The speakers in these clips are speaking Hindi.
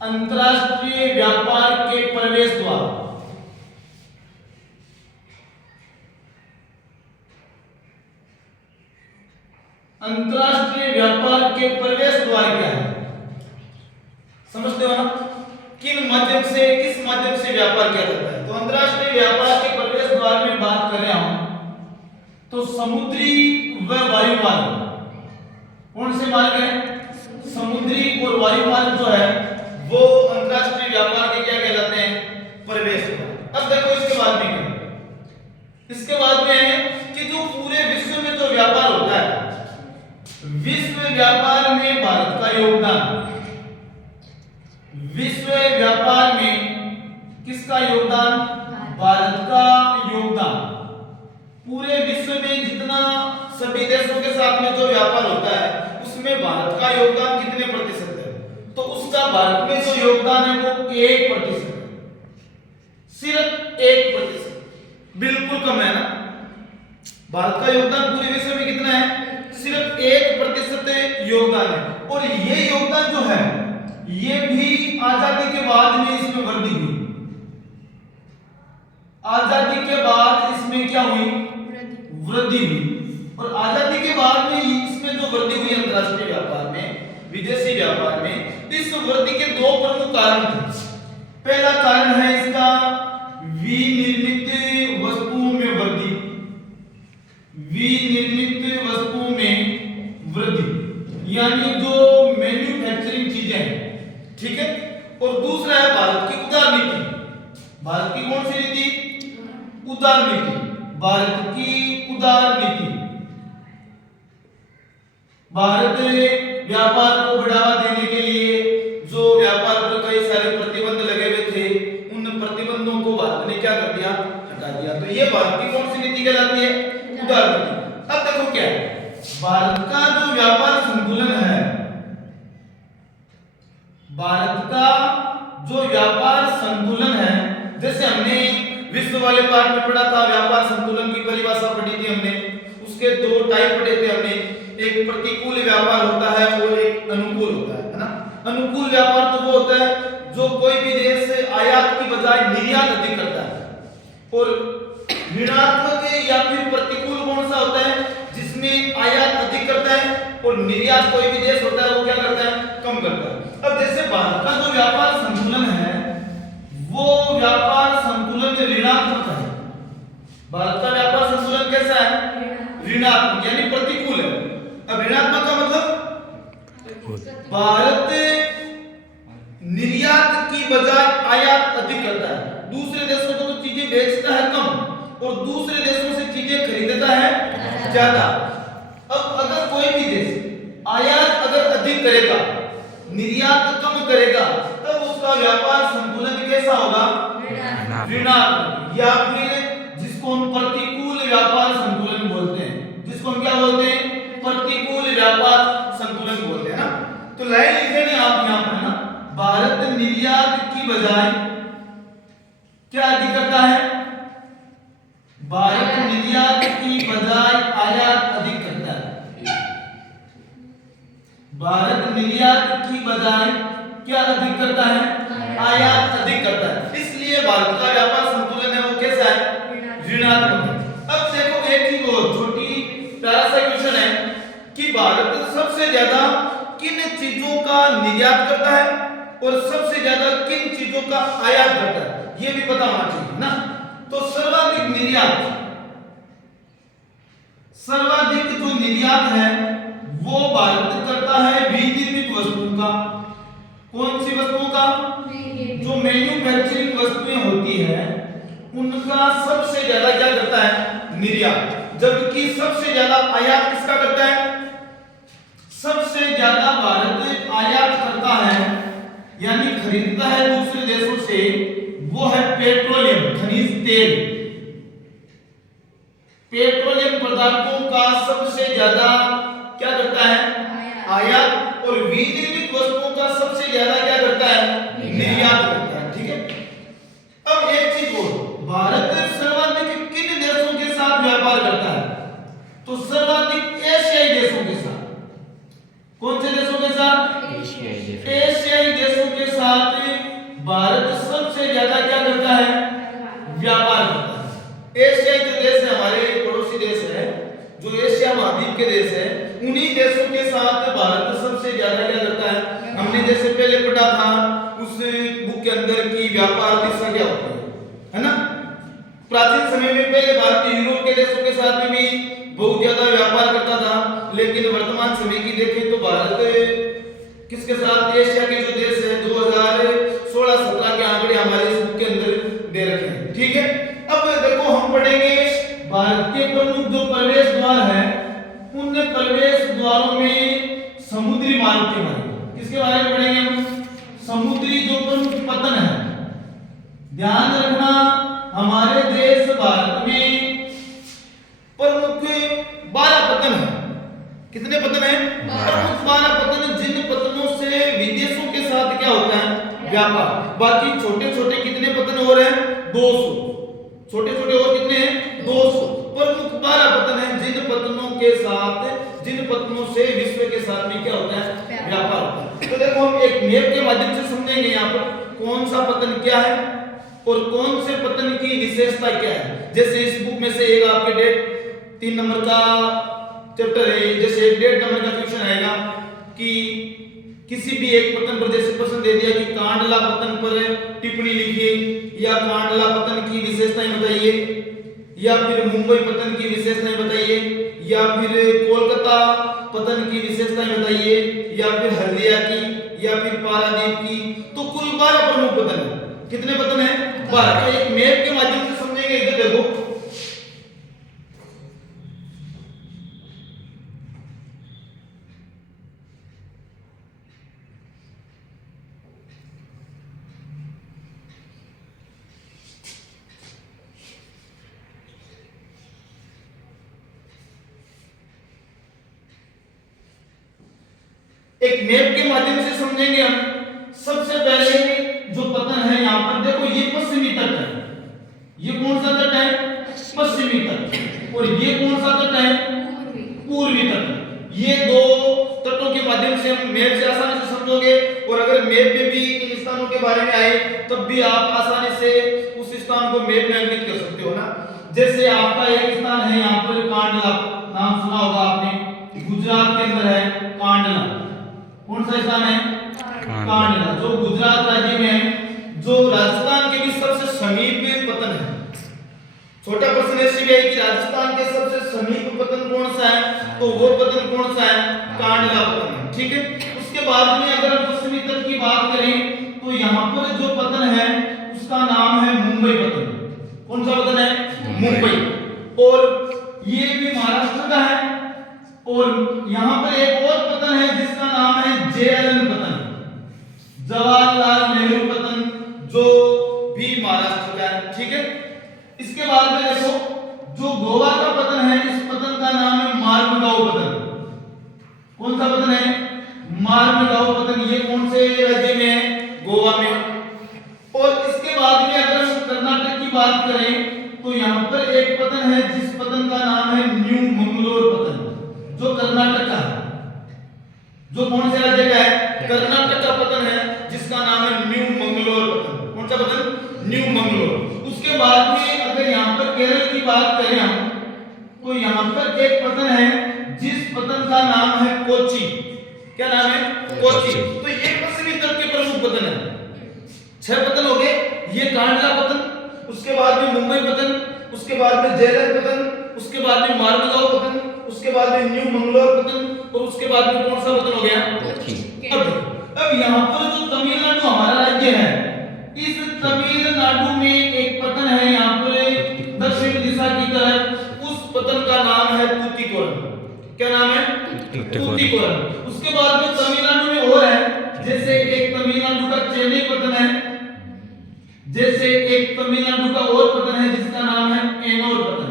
अंतरराष्ट्रीय व्यापार के प्रवेश द्वार। अंतरराष्ट्रीय व्यापार के प्रवेश द्वार क्या है, समझते हो ना? किस माध्यम से व्यापार किया जाता है? तो अंतरराष्ट्रीय व्यापार के प्रवेश द्वार में बात कर रहा हूं तो समुद्री व वायु मार्ग। कौन से मार्ग है? समुद्री और वायु मार्ग जो है वो अंतरराष्ट्रीय व्यापार के क्या कहलाते हैं? प्रवेश द्वार। अब देखो इसके बाद में क्या, इसके बाद में है कि जो पूरे विश्व में जो व्यापार होता है, विश्व व्यापार में भारत का योगदान, विश्व व्यापार में किसका योगदान? भारत का योगदान। पूरे विश्व में जितना सभी देशों के साथ में जो व्यापार होता है उसमें भारत का योगदान कितने प्रतिशत है? तो उसका भारत में जो योगदान है वो 1% है, सिर्फ 1%, बिल्कुल कम है ना। भारत का योगदान पूरे विश्व में कितना है? सिर्फ 1% योगदान है। और ये योगदान जो है ये भी आजादी के बाद में इसमें वृद्धि हुई। आजादी के बाद इसमें क्या हुई? वृद्धि हुई। और आजादी के बाद में इसमें जो वृद्धि हुई अंतरराष्ट्रीय व्यापार में, विदेशी व्यापार में, इस वृद्धि के दो प्रमुख कारण थे। पहला कारण है इसका विनिर्मित वस्तुओं में वृद्धि, विनिर्मित वस्तुओं में वृद्धि, यानी जो मैन्युफैक्चरिंग चीजें हैं, ठीक है। और दूसरा है भारत की उदार नीति। भारत की कौन सी नीति? उदार नीति। भारत की उदार नीति। भारत व्यापार को बढ़ावा देने के लिए जो व्यापार पर कई सारे प्रतिबंध लगे हुए थे, उन प्रतिबंधों को भारत ने क्या कर दिया? हटा दिया। तो ये भारत की कौन सी नीति कहलाती है? उदार नीति। अब देखो क्या है, भारत का जो व्यापार संतुलन है, भारत का जो व्यापार संतुलन है, जैसे हमने विश्व वाले पाठ में पढ़ा था, व्यापार संतुलन की परिभाषा पढ़ी थी हमने, उसके दो टाइप पढ़े थे हमने, एक प्रतिकूल व्यापार होता है और एक अनुकूल होता है ना। अनुकूल व्यापार तो वो होता है जो कोई भी देश से आयात की बजाय निर्यात अधिक करता है, और ऋणात्मक या फिर प्रतिकूल कौन सा होता है? जिसमें आयात अधिक करता है और निर्यात कोई भी देश होता है वो क्या करता है? कम करता है। अब जैसे भारत का जो व्यापार संतुलन है वो व्यापार संतुलन ऋणात्मक है। भारत का व्यापार संतुलन कैसा है? ऋणात्मक, यानी प्रतिकूल है। अब ऋणात्मक का मतलब भारत निर्यात की बजाय आयात अधिक करता है, दूसरे देशों को तो चीजें बेचता है कम और दूसरे देशों से चीजें खरीदता है ज्यादा। अब अगर कोई भी देश आयात अगर अधिक करेगा, निर्यात कम करेगा, तब उसका व्यापार संतुलन कैसा होगा? ऋणात्मक, या फिर जिसको हम प्रतिकूल व्यापार संतुलन बोलते हैं, जिसको हम क्या बोलते हैं? प्रतिकूल व्यापार संतुलन बोलते हैं ना। तो लाइन लिखे नहीं आप यहां पर ना, भारत निर्यात की बजाय क्या अधिक करता है? भारत निर्यात की बजाय आयात अधिक करता है। भारत निर्यात की बजाय क्या अधिक करता है? आयात अधिक करता है। इसलिए भारत का व्यापार संतुलन है वो कैसा है? ऋणात्मक है। अब देखो एक चीज और छोटी प्यारा सा क्वेश्चन है कि भारत सबसे ज्यादा किन चीजों का निर्यात करता है और सबसे ज्यादा किन चीजों का आयात करता है, ये भी पता होना चाहिए ना। तो सर्वाधिक जो निर्यात है वो भारत करता है विनिर्मित वस्तुओं का। कौन सी वस्तुओं का? जो मैन्युफैक्चरिंग वस्तुएं होती है उनका सबसे ज्यादा क्या करता है? निर्यात। जबकि सबसे ज्यादा आयात किसका करता है? सबसे ज्यादा भारत आयात करता है, यानी खरीदता है दूसरे देशों से, वो है पेट्रोलियम, खनिज तेल। पेट्रोलियम पदार्थों का सबसे ज्यादा क्या करता है? आयात। और विनिर्मित वस्तुओं का सबसे ज्यादा क्या करता है? निर्यात करता है। ठीक है। अब एक चीज और, भारत सर्वाधिक किन देशों के साथ व्यापार करता है? तो सर्वाधिक एशियाई देशों के साथ। कौन से देशों के साथ? एशियाई देशों के साथ महाद्वीप के देश है, उन्हीं देशों के साथ भारत सबसे ज्यादा क्या करता है। हमने जैसे पहले पढ़ा था उस बुक के अंदर की व्यापार दिशा क्या होती है ना। प्राचीन समय में पहले भारत यूरोप के देशों के साथ में भी बहुत ज्यादा व्यापार करता था, लेकिन वर्तमान समय की देखें तो भारत किसके साथ, एशिया के जो देश है 2016-17 के आंकड़े हमारे इस बुक के अंदर दे रखे हैं। ठीक है, अब देखो हम पढ़ेंगे भारत के प्रमुख जो प्रवेश द्वार है, उन प्रवेश द्वारों में समुद्री मार्ग के बारे में, किसके बारे में पढ़ेंगे हम, समुद्री जो प्रमुख पतन है। ध्यान रखना हमारे देश भारत में प्रमुख 12 पतन है। कितने पतन है? प्रमुख 12 पतन, जिन पतनों से विदेशों के साथ क्या होता है, व्यापार। बाकी छोटे छोटे कितने पतन हो रहे हैं, 200। छोटे छोटे और कितने हैं, 200। प्रमुख 12 पतन है, जिन पतनों के साथ, जिन पतनों से विश्व के साथ में क्या होता है, व्यापार होता है। तो देखो हम एक मैप के माध्यम से समझेंगे यहाँ पर कौन सा पतन क्या है और कौन से पतन की विशेषता क्या है। जैसे इस बुक में से एक आपके डेट 3 नंबर का चैप्टर है, जैसे एक 1.5 नंबर का क्वेश्चन आएगा कि किसी भी एक पतन पर जैसे प्रश्न दे दिया कि कांडला पतन पर टिप्पणी लिखिए, या कांडला पतन की विशेषताएं बताइए, या फिर मुंबई पतन की विशेषताएं बताइए, या फिर कोलकाता पतन की विशेषताएं बताइए, या फिर हल्दिया की, या फिर पारादीप की। तो कुल 12 प्रमुख पतन है। कितने पतन है? 12। तो एक मैप के माध्यम से समझेंगे। इधर देखो, एक मैप के माध्यम से समझेंगे हम। सबसे पहले जो पतन है यहाँ पर देखो, ये पश्चिमी तट है। ये कौन सा तट है? पश्चिमी तट। और ये कौन सा तट है? पूर्वी तट। ये दो तटों के माध्यम से हम मैप से आसानी से समझोगे। और अगर मैप में भी इन स्थानों के बारे में आए तब भी आप आसानी से उस स्थान को मैप में अंकित कर सकते हो ना। जैसे आपका एक स्थान है यहाँ पर कांडला, नाम सुना होगा आपने, गुजरात के अंदर है कांडला। कौन सा स्थान है? कांडला, जो गुजरात राज्य में है, जो राजस्थान के भी सबसे समीप पतन है। छोटा प्रश्न ऐसे भी है कि राजस्थान के सबसे समीप पतन कौन सा है, तो वो पतन कौन सा है? कांडला पतन है। ठीक है, उसके बाद में अगर हम पश्चिमी तट की बात करें तो यहाँ पर जो पतन है उसका नाम है मुंबई पतन। कौन सा पतन है? मुंबई। और ये भी महाराष्ट्र का है। और यहाँ पर एक और पतन है जिसका नाम है JNN पतन, जवाहरलाल नेहरू पतन, जो भी महाराष्ट्र का है। ठीक है, इसके बाद में देखो जो गोवा का पतन है, इस पतन का नाम है मार्मगांव पतन। कौन सा पतन है? मार्मगांव पतन। ये कौन से राज्य में है? गोवा में। और इसके बाद में अगर हम कर्नाटक की बात करें तो यहाँ पर एक पतन है जिस पतन का नाम है न्यू मंगलोर पतन, जो कर्नाटक का है। जो कौन से राज्य का है? कर्नाटक का पतन है जिसका नाम है न्यू मंगलोर पतन। कौन सा पतन? न्यू मंगलोर। उसके बाद में अगर यहाँ पर केरल की बात करें हम तो यहाँ पर एक पतन है जिस पतन का नाम है कोची। क्या नाम है? कोची। तो ये पश्चिमी तट के प्रमुख पतन है। 6 पतन हो गए। ये कांडला पतन, उसके बाद में मुंबई पतन, उसके बाद में JNN पतन, उसके बाद में मार्मगांव पतन, उसके बाद में न्यू मंगलोर पतन, और उसके बाद में कौन सा पतन हो गया? अब यहाँ पर जो तमिलनाडु हमारा राज्य है, इस तमिलनाडु में एक पतन है यहाँ पर दक्षिण दिशा की तरफ। उस पतन का नाम है तूतीकोरन। क्या नाम है? तूतीकोरन। उसके बाद में तमिलनाडु में और है, जैसे एक तमिलनाडु का चेन्नई पतन है, जैसे एक तमिलनाडु का और पतन है जिसका नाम है एनोर पतन।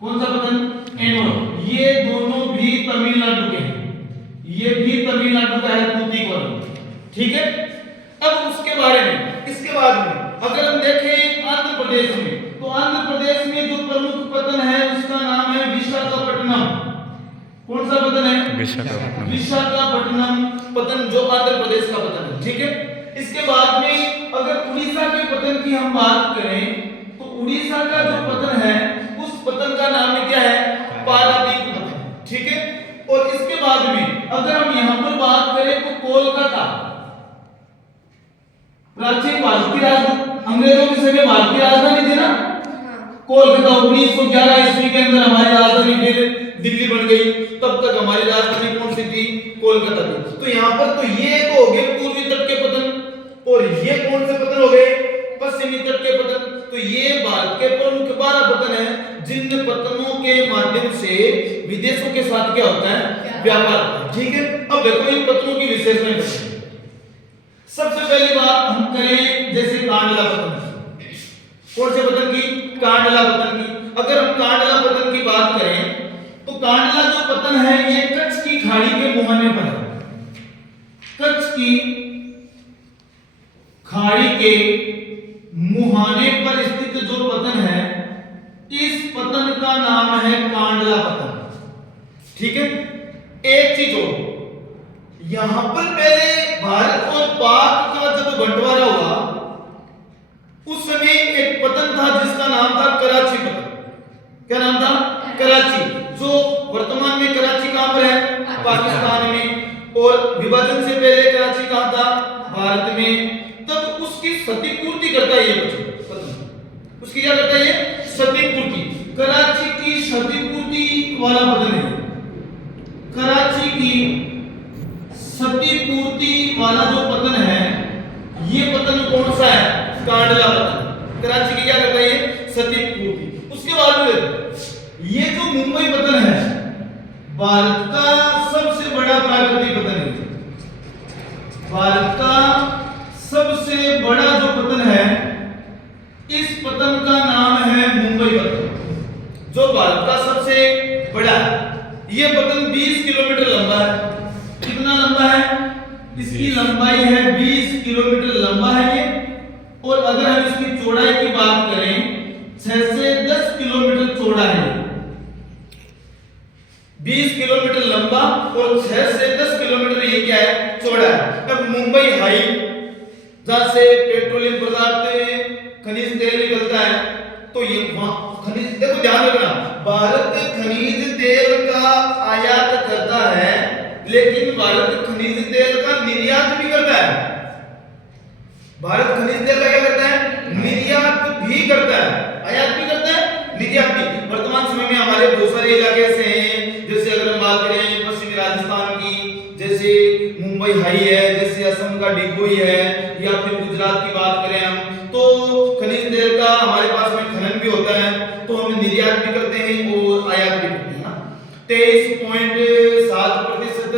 कौन सा पतन? एनोर। ये दोनों भी तमिलनाडु के हैं। ये भी तमिलनाडु का है तूतीकोरन। ठीक है, अब उसके बारे में, इसके बाद में अगर हम देखें आंध्र प्रदेश में, तो आंध्र प्रदेश में जो प्रमुख पतन है उसका नाम है विशाखापट्टनम। कौन सा पतन है? विशाखापट्टनम पतन, जो आंध्र प्रदेश का पतन है। ठीक है, इसके बाद में अगर उड़ीसा के पतन की हम बात करें तो उड़ीसा का जो पतन है उस पतन का नाम क्या है? पारादीप पतन। ठीक है। और इसके बाद में अगर हम यहां पर बात करें तो कोलकाता, प्राचीन भारतीय राजधानी, अंग्रेजों के समय भारतीय राजधानी थी ना, कोलकाता 1911 ईस्वी के अंदर हमारी राजधानी फिर दिल्ली बन गई। तब तक हमारी राजधानी कौन सी थी? कोलकाता थी। तो यहाँ पर तो ये तो हो गए पूर्वी तट के पतन, और ये कौन से पतन हो गए? पश्चिमी तट के पतन। तो ये भारत के प्रमुख 12 पतन है, जिन पतनों के माध्यम से विदेशों के साथ क्या होता है? व्यापार। ठीक है। अब देखो इन पतनों की विशेषताएं। सबसे पहली बात हम करें जैसे कांडला पतन। कौन से पतन की? कांडला पतन की। अगर हम कांडला पतन की बात करें तो कांडला जो पतन है ये कच्छ की खाड़ी के मुहाने पर है। कच्छ की खाड़ी के मुहाने पर स्थित जो पतन है, इस पतन का नाम है कांडला पतन। ठीक है। एक चीज हो, यहां पर पहले भारत और पाक का जब बंटवारा हुआ उस समय एक पतन था जिसका नाम था कराची पतन। क्या नाम था? कराची, जो वर्तमान में कराची कहां पर है? पाकिस्तान में। और विभाजन से पहले कराची कहां था? भारत में। तब उसकी क्षतिपूर्ति करता है ये पतन। उसकी क्या करता है ये? क्षतिपूर्ति। कराची की क्षतिपूर्ति वाला पतन है। कराची की क्षतिपूर्ति वाला जो पतन है, ये पतन कौन सा है? कांडला पतन। कराची की क्या करता है ये? क्षतिपूर्ति। उसके बाद में ये जो मुंबई पतन है, भारत का सबसे बड़ा प्राकृतिक पतन है। भारत का सबसे बड़ा जो पतन है, इस पतन का नाम है मुंबई पतन, जो भारत का सबसे बड़ा है। ये पतन 20 किलोमीटर लंबा है। कितना लंबा है? इसकी लंबाई है 20 किलोमीटर लंबा है ये। और अगर हम इसकी चौड़ाई की बात करें, 6 से 10 किलोमीटर चौड़ा है। 20 किलोमीटर लंबा और 6 से 10 किलोमीटर ये क्या है? चौड़ा है। अब मुंबई हाई, जहां से पेट्रोलियम पदार्थ खनिज तेल निकलता है, तो ये वहां खनिज, देखो ध्यान रखना, भारत खनिज तेल का आयात करता है, लेकिन भारत खनिज तेल का निर्यात भी करता है। भारत खनिज तेल का क्या करता है? निर्यात भी करता है। आयात भी करता है, निर्यात भी। वर्तमान समय में हमारे बहुत सारे इलाके ऐसे हैं, जैसे अगर हम बात करें पश्चिमी राजस्थान की, जैसे मुंबई हाई है, जैसे असम का डिगबोई है, या फिर गुजरात की बात करें हम, तो खनिज तेल का हमारे पास में खनन भी होता है, तो हम निर्यात भी करते हैं और आयात भी करते हैं। 23.7%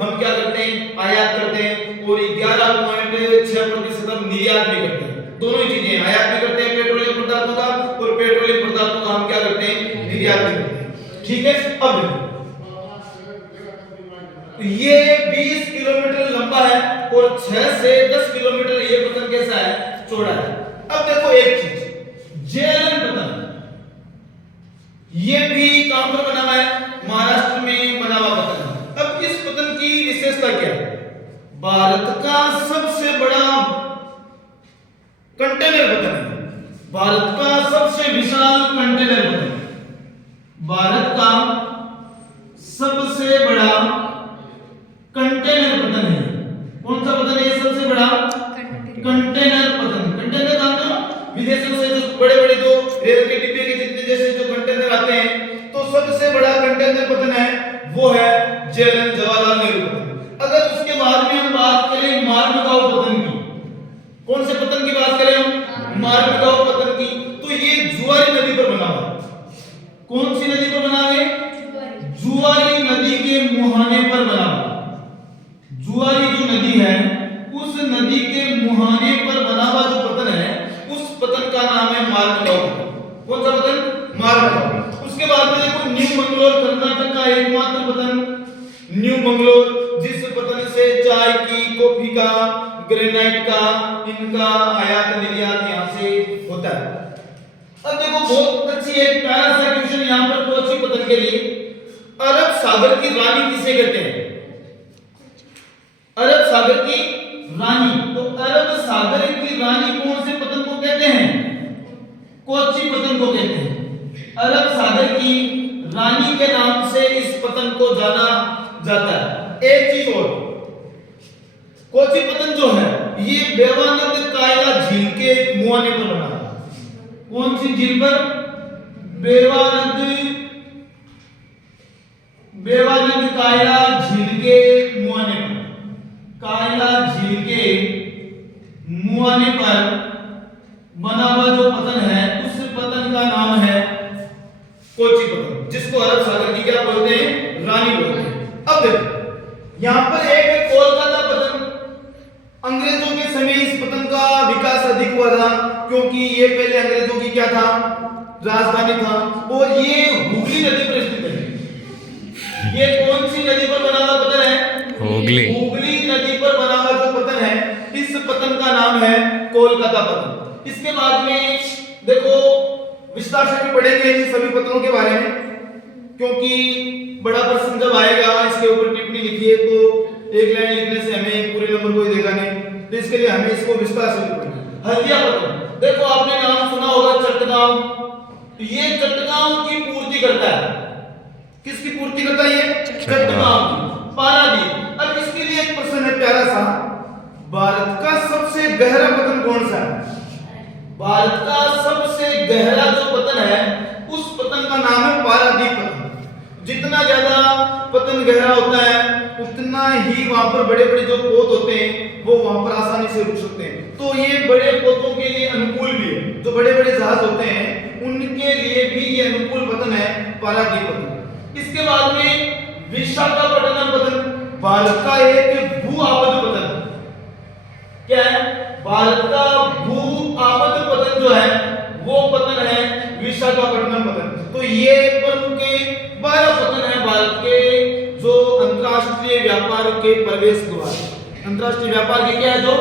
हम क्या करते हैं? आयात करते हैं, और 11.6% हम निर्यात भी करते हैं। दोनों ही चीजें, आयात भी करते हैं पेट्रोलियम पदार्थों का, और पेट्रोलियम पदार्थों का हम क्या करते हैं? निर्यात भी करते हैं। ठीक है। अब ये 20 किलोमीटर लंबा है और 6 से 10 किलोमीटर ये पतन कैसा है? चौड़ा है। अब देखो एक चीज, जेएलएन पतन, ये भी कहां पर बना हुआ है? महाराष्ट्र में बना हुआ पतन है। अब इस पतन की विशेषता क्या है? भारत का सबसे बड़ा कंटेनर पतन है। भारत का सबसे विशाल कंटेनर पतन, भारत का सबसे बड़ा कंटेनर पतन है। कौन सा पतन है सबसे बड़ा? कंटेनर पतन। कंटेनर जानते हो? विदेशों से जो बड़े बड़े जो रेल के डिब्बे के जितने जैसे जो कंटेनर आते हैं, तो सबसे बड़ा कंटेनर पतन है वो है जेएलएन, जवाहरलाल नेहरू पतन। अगर उसके बाद में हम बात करें मार्मगांव पतन की, कौन से पतन की बात करें हम? मार्मगांव पतन की, तो ये जुआरी नदी पर बना हुआ है। कौन सी नदी पर बना है? जुआरी नदी के मुहाने पर बना हुआ। जुआरी जो नदी है, उस नदी के मुहाने पर बना हुआ जो पतन है, उस पतन का नाम है मार्मगांव पतन। कौन सा पतन? मार्मगांव। उसके बाद में देखो न्यू मंगलोर, कर्नाटक का एकमात्र पतन न्यू मंगलोर, जिस पतन से चाय की, कॉफी का, ग्रेनाइट का, इनका आयात निर्यात यहां से होता है। अब देखो बहुत अच्छी एक प्यारा सा क्वेश्चन यहां पर कोची पतन के लिए, अरब सागर की रानी किसे कहते हैं? अरब सागर की रानी, तो अरब सागर की रानी कौन से पतन को कहते हैं? कोची पतन को कहते हैं। अरब सागर की रानी के नाम से इस पतन मुहाने पर बना था। कौन सी झील पर? बेवानंद कायला झील के मुहाने पर, कायला झील के मुहाने पर बना हुआ जो पतन है, उस पतन का नाम है कोची पतन, जिसको अरब सागर की क्या बोलते हैं? रानी बोलते हैं। अब देखो यहां पर एक है कोलकाता पतन। अंग्रेजों के समय इस पतन का विकास अधिक हुआ था, क्योंकि ये पहले अंग्रेजों की क्या था? राजधानी था, और ये हुगली नदी पर स्थित है। ये कौन सी नदी पर बना हुआ पतन है? हुगली नदी पर बना हुआ जो पतन है, इस पतन का नाम है कोलकाता पतन। इसके बाद में देखो विस्तार से पढ़ेंगे इन सभी पतनों के बारे में, क्योंकि बड़ा प्रश्न जब आएगा इसके ऊपर टिप्पणी लिखिए तो एक लाइन लिखने से हमें पूरे नंबर कोई देगा नहीं, तो इसके लिए हमें इसको विस्तार से पढ़ना। हल्दिया पतन, देखो आपने नाम सुना होगा चट्टगांव, ये चट्टगांव की पूर्ति करता है। किसकी पूर्ति करता है? ये चट्टगांव की। पारादीप। अब इसके लिए एक प्रश्न है प्यारा सा, भारत का सबसे गहरा पतन कौन सा है? भारत का सबसे गहरा जो पतन है, उस पतन का नाम है पारादीप पतन। जितना ज्यादा पतन गहरा होता है, उतना ही वहां पर बड़े बड़े जो पोत होते हैं वो वहां पर आसानी से रुक सकते हैं। तो ये बड़े पोतों के लिए अनुकूल भी है, जो बड़े बड़े जहाज होते हैं उनके लिए भी ये अनुकूल पतन है पारादीप पतन। इसके बाद में विशाखापट्टनम पतन, भारत का एक भू आपद पतन। क्या है? भारत का भू आपद पतन जो है वो पतन है विशाखापट्टनम पतन। तो ये प्रमुख 12 पतन है भारत के जो अंतरराष्ट्रीय व्यापार के प्रवेश द्वार, अंतरराष्ट्रीय व्यापार के क्या है जो